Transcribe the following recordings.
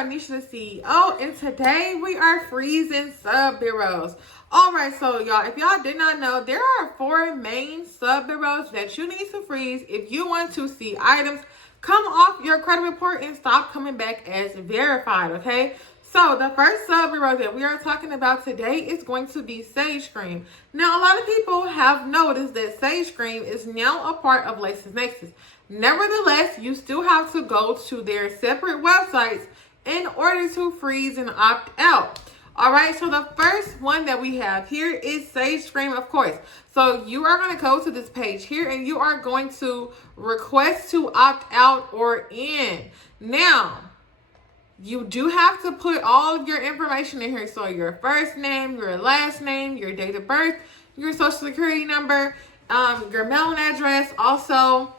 Anisha, the CEO, and today we are freezing sub bureaus. All right, so y'all, if y'all did not know, there are 4 main sub bureaus that you need to freeze if you want to see items come off your credit report and stop coming back as verified, okay? So the first sub bureau that we are talking about today is going to be SageStream. Now, a lot of people have noticed that SageStream is now a part of LexisNexis. Nevertheless, you still have to go to their separate websites in order to freeze and opt out. All right, so the first one that we have here is SageStream, of course. So you are going to go to this page here and you are going to request to opt out or in. Now, you do have to put all of your information in here. So your first name, your last name, your date of birth, your social security number, your mailing address. Also,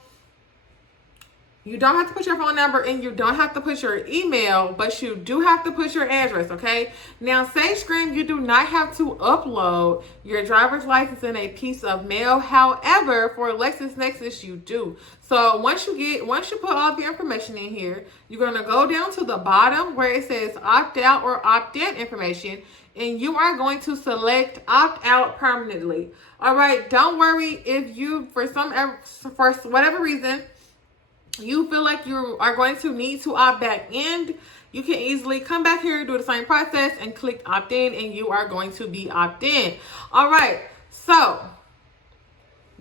you don't have to put your phone number and you don't have to put your email, but you do have to put your address, okay? Now, SageStream, you do not have to upload your driver's license in a piece of mail. However, for LexisNexis, you do. So once you put all of your information in here, you're going to go down to the bottom where it says opt out or opt in information, and you are going to select opt out permanently. All right, don't worry if you, for whatever reason, you feel like you are going to need to opt back in, you can easily come back here, do the same process, and click opt in, and you are going to be opt in. All right, so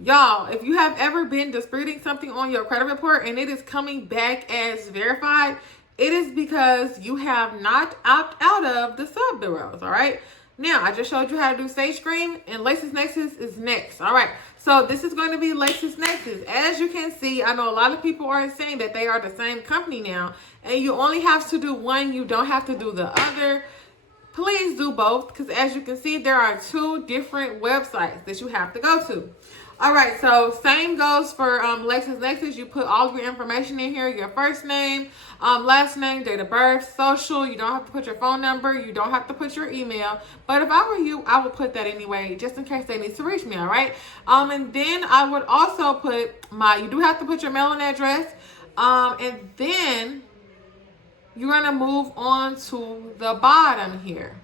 y'all, if you have ever been disputing something on your credit report and it is coming back as verified, it is because you have not opted out of the sub bureaus. All right. Now, I just showed you how to do SageStream, and LexisNexis is next. All right, so this is going to be LexisNexis. As you can see, I know a lot of people are saying that they are the same company now, and you only have to do one. You don't have to do the other. Please do both, because as you can see, there are 2 different websites that you have to go to. All right, so same goes for LexisNexis. You put all of your information in here, your first name, last name, date of birth, social. You don't have to put your phone number. You don't have to put your email. But if I were you, I would put that anyway, just in case they need to reach me, all right? And then I would also put you do have to put your mailing address. And then you're going to move on to the bottom here.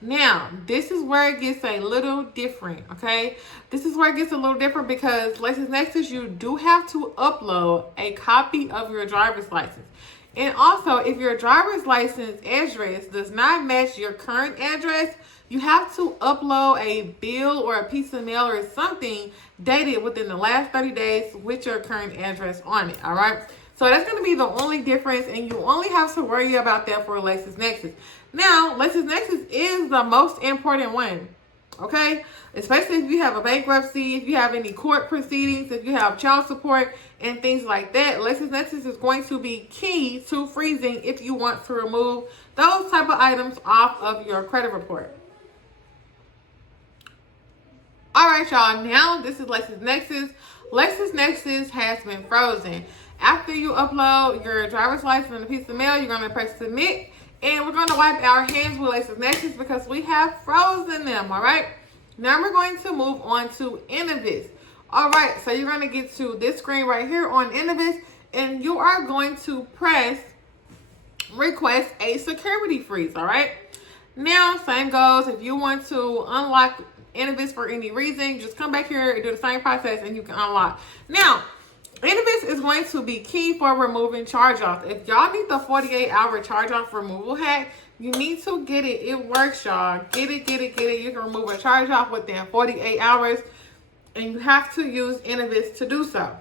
Now, this is where it gets a little different, okay? This is where it gets a little different because LexisNexis, you do have to upload a copy of your driver's license. And also, if your driver's license address does not match your current address, you have to upload a bill or a piece of mail or something dated within the last 30 days with your current address on it, all right? So that's going to be the only difference, and you only have to worry about that for LexisNexis. Now, LexisNexis is the most important one, okay? Especially if you have a bankruptcy, if you have any court proceedings, if you have child support and things like that. LexisNexis is going to be key to freezing if you want to remove those type of items off of your credit report. All right, y'all. Now, this is LexisNexis. LexisNexis has been frozen. After you upload your driver's license and a piece of mail, you're going to press submit. And we're going to wipe our hands with LexisNexis because we have frozen them, all right? Now we're going to move on to Innovis. All right, so you're going to get to this screen right here on Innovis, and you are going to press request a security freeze, all right? Now, same goes. If you want to unlock Innovis for any reason, just come back here and do the same process, and you can unlock. Now, Innovis is going to be key for removing charge-offs. If y'all need the 48-hour charge-off removal hack, you need to get it. It works, y'all. Get it, get it, get it. You can remove a charge-off within 48 hours, and you have to use Innovis to do so.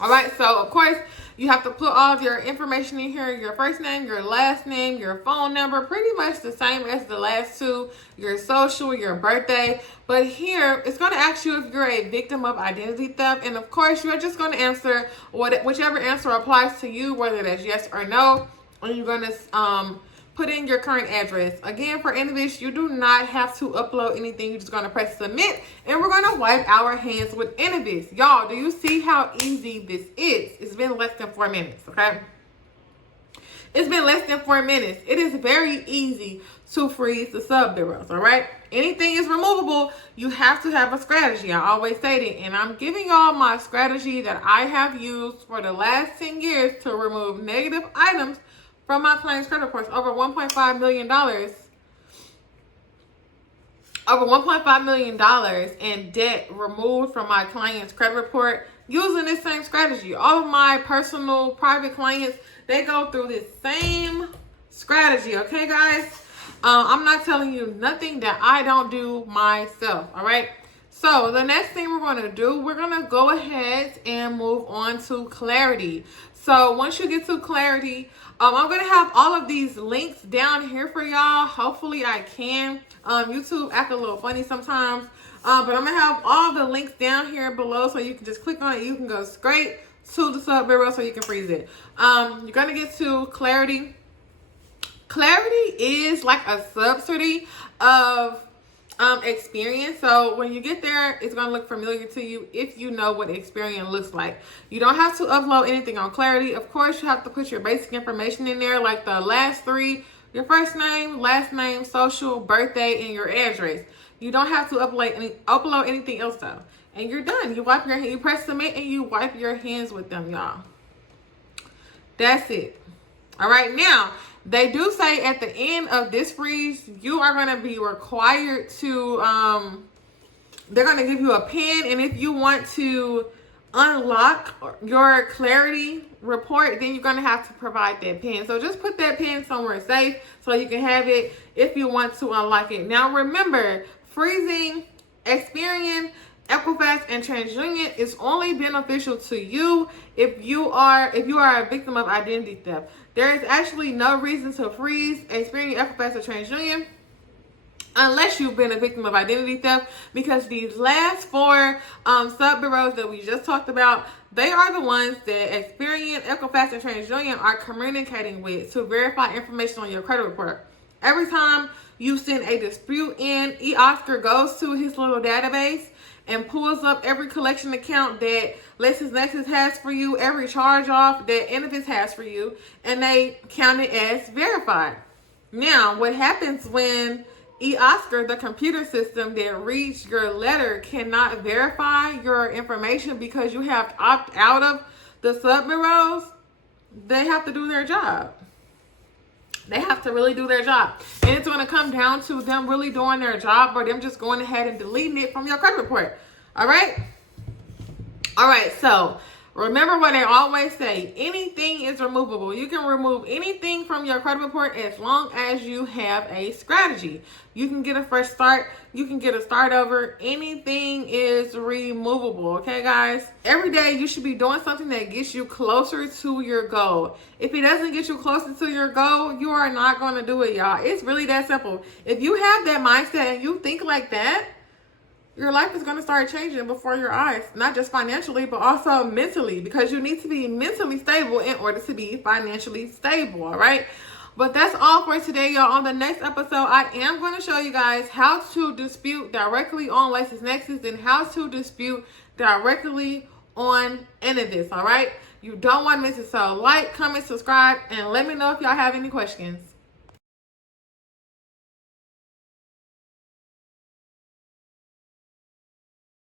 All right, so of course, you have to put all of your information in here, your first name, your last name, your phone number, pretty much the same as the last 2, your social, your birthday. But here, it's going to ask you if you're a victim of identity theft. And of course, you're just going to answer whichever answer applies to you, whether that's yes or no. And you're going to put in your current address. Again, for Innovis, you do not have to upload anything. You're just going to press submit, and we're going to wipe our hands with Innovis. Y'all, do you see how easy this is? It's been less than 4 minutes, okay? It's been less than 4 minutes. It is very easy to freeze the sub bureaus, all right? Anything is removable. You have to have a strategy. I always say that, and I'm giving y'all my strategy that I have used for the last 10 years to remove negative items from my clients' credit reports. Over $1.5 million. Over $1.5 million in debt removed from my client's credit report using this same strategy. All of my personal private clients, they go through this same strategy, okay, guys? I'm not telling you nothing that I don't do myself, all right? So the next thing we're going to do, we're going to go ahead and move on to Clarity. So once you get to Clarity, I'm going to have all of these links down here for y'all. Hopefully I can. YouTube act a little funny sometimes. But I'm going to have all the links down here below so you can just click on it. You can go straight to the sub bureau so you can freeze it. You're going to get to Clarity. Clarity is like a subsidy of Experian. So when you get there, it's going to look familiar to you if you know what Experian looks like. You don't have to upload anything on Clarity. Of course, you have to put your basic information in there, like the last three, your first name, last name, social, birthday, and your address. You don't have to upload anything else though. And you're done. You wipe your hand, you press submit, and you wipe your hands with them, y'all. That's it. All right, now they do say at the end of this freeze, you are going to be required to, they're going to give you a PIN. And if you want to unlock your Clarity report, then you're going to have to provide that PIN. So just put that PIN somewhere safe so you can have it if you want to unlock it. Now, remember, freezing Experian, Equifax, and TransUnion is only beneficial to you if you are a victim of identity theft. There is actually no reason to freeze Experian, Equifax, or TransUnion unless you've been a victim of identity theft, because these last four sub bureaus that we just talked about, they are the ones that Experian, Equifax, and TransUnion are communicating with to verify information on your credit report. Every time you send a dispute in, eOscar goes to his little database and pulls up every collection account that LexisNexis has for you, every charge off that Innovis has for you, and they count it as verified. Now, what happens when eOscar, the computer system that reads your letter, cannot verify your information because you have opted out of the sub bureaus? They have to do their job. They have to really do their job. And it's going to come down to them really doing their job or them just going ahead and deleting it from your credit report. All right? All right, so remember what I always say. Anything is removable. You can remove anything from your credit report as long as you have a strategy. You can get a fresh start. You can get a start over. Anything is removable, okay, guys? Every day you should be doing something that gets you closer to your goal. If it doesn't get you closer to your goal, you are not going to do it, y'all. It's really that simple. If you have that mindset and you think like that, your life is going to start changing before your eyes, not just financially, but also mentally, because you need to be mentally stable in order to be financially stable, all right? But that's all for today, y'all. On the next episode, I am going to show you guys how to dispute directly on LexisNexis and how to dispute directly on Innovis, all right? You don't want to miss it, so like, comment, subscribe, and let me know if y'all have any questions.